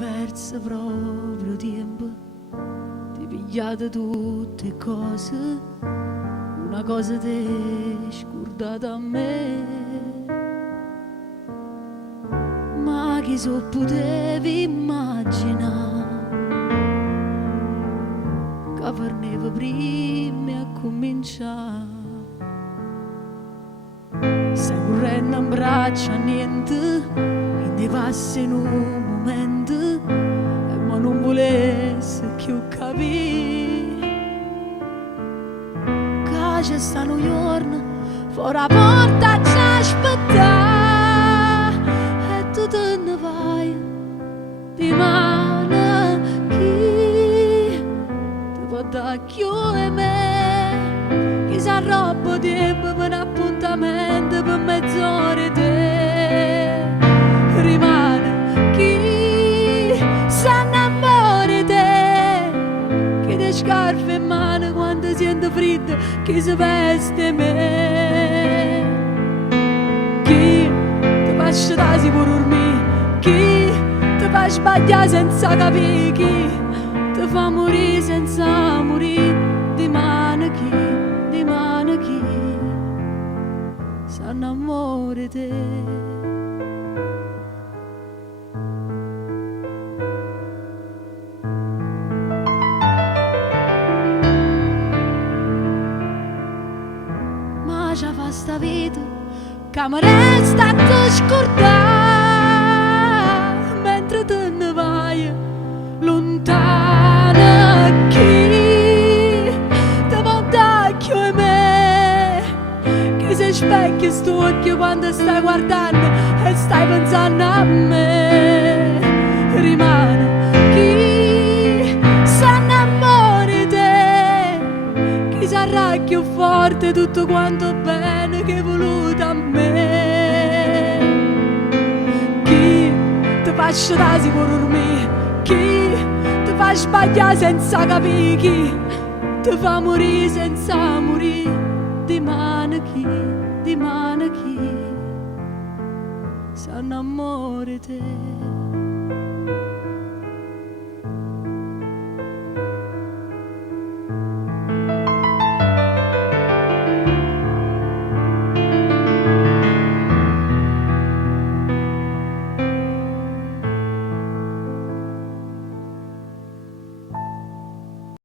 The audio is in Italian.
perso proprio tempo, ti pigliate tutte cose, una cosa ti scordata a me. Ma chi so potevi immaginare che farneva prima a cominciare? Stai correndo in braccio a niente, quindi passi in un momento e ma non volessi più capire che c'è stanno giorni fuori la porta ci aspetta e tu te ne vai di mano. Chi ti può dare più e me, chi sa troppo tempo per un appuntamento per mezz'ora di te rimane. Chi sa innamora di te, chi ti scarpe in mano quando sente freddo, chi si veste me, chi ti fa scegliere per dormire, chi ti fa sbagliare senza capire, chi ti fa morire senza morire. Di mano chi sa innamora di te. Ma già fa sta vita che mi resta a te scordare mentre te ne vai lontana. Chi ti può dare più e me, chi si specchia sto occhio quando stai guardando e stai pensando a me. Rimane chi sa innamora di te, chi sarà più forte tutto quanto bene che hai voluto a me. Chi ti fa scegliere per dormire, chi ti fa sbagliare senza capire, chi ti fa morire senza morire. Di mano chi sa innamora di te.